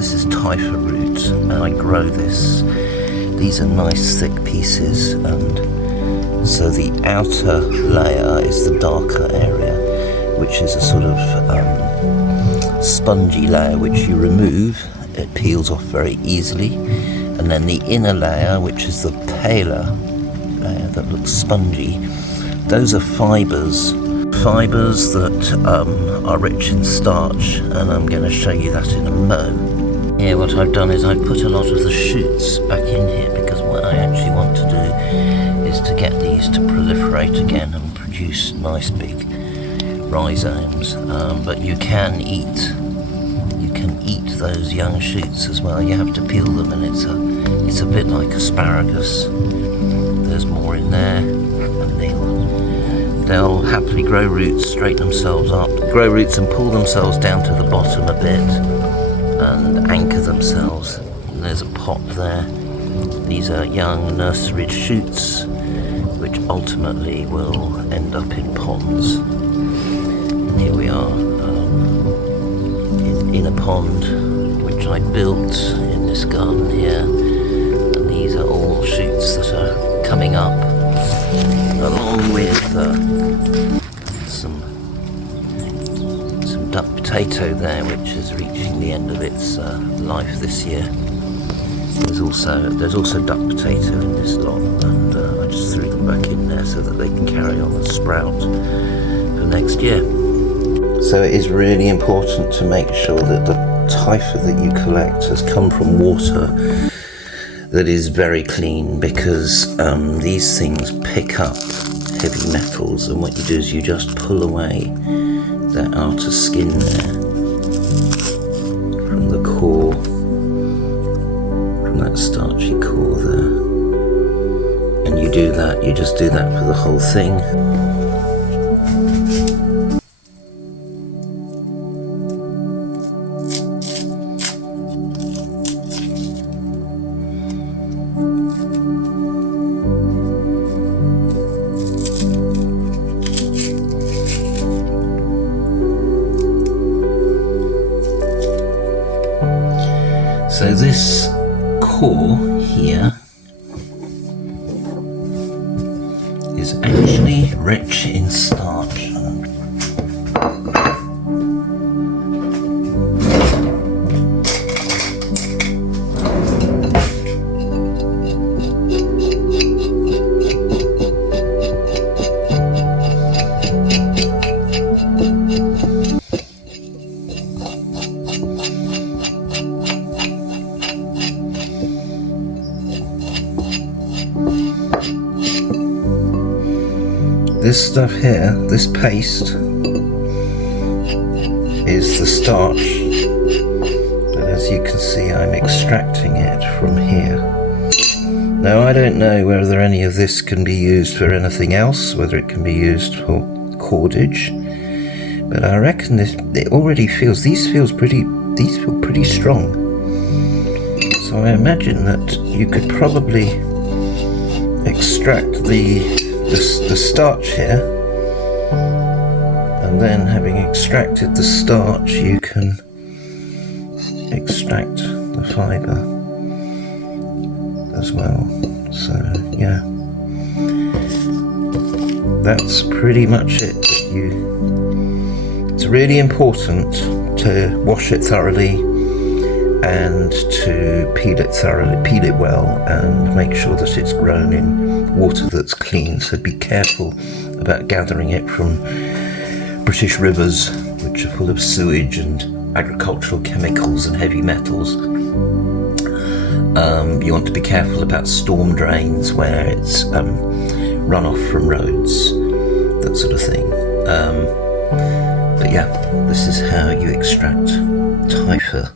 This is Typha root, and I grow this. These are nice thick pieces, and so the outer layer is the darker area, which is a sort of spongy layer which you remove. It peels off very easily, and then the inner layer, which is the paler layer that looks spongy, those are fibres that are rich in starch, and I'm going to show you that in a mo. Here what I've done is I've put a lot of the shoots back in here, because what I actually want to do is to get these to proliferate again and produce nice big rhizomes. But you can eat those young shoots as well. You have to peel them, and it's a bit like asparagus. There's more in there, and they'll happily grow roots, straighten themselves up, grow roots and pull themselves down to the bottom a bit and anchor themselves. And there's a pot there. These are young nursery shoots which ultimately will end up in ponds. And here we are in a pond which I built in this garden here, and these are all shoots that are coming up, along with some duck potato there, which is reaching the end of its life this year. There's also duck potato in this lot, and I just threw them back in there so that they can carry on and sprout for next year. So it is really important to make sure that the Typha that you collect has come from water that is very clean, because these things pick up heavy metals, and what you do is you just pull away that outer skin there from the core, from that starchy core there, and you just do that for the whole thing. So this core here is actually rich in starch. This stuff here, this paste, is the starch, but as you can see I'm extracting it from here. Now I don't know whether any of this can be used for anything else, whether it can be used for cordage, but I reckon it already feels, these feel pretty strong. So I imagine that you could probably extract the starch here, and then having extracted the starch you can extract the fibre as well. So yeah, that's pretty much it. It's really important to wash it thoroughly and to peel it well, and make sure that it's grown in water that's clean. So be careful about gathering it from British rivers which are full of sewage and agricultural chemicals and heavy metals. You want to be careful about storm drains where it's runoff from roads, that sort of thing. But yeah, this is how you extract Typha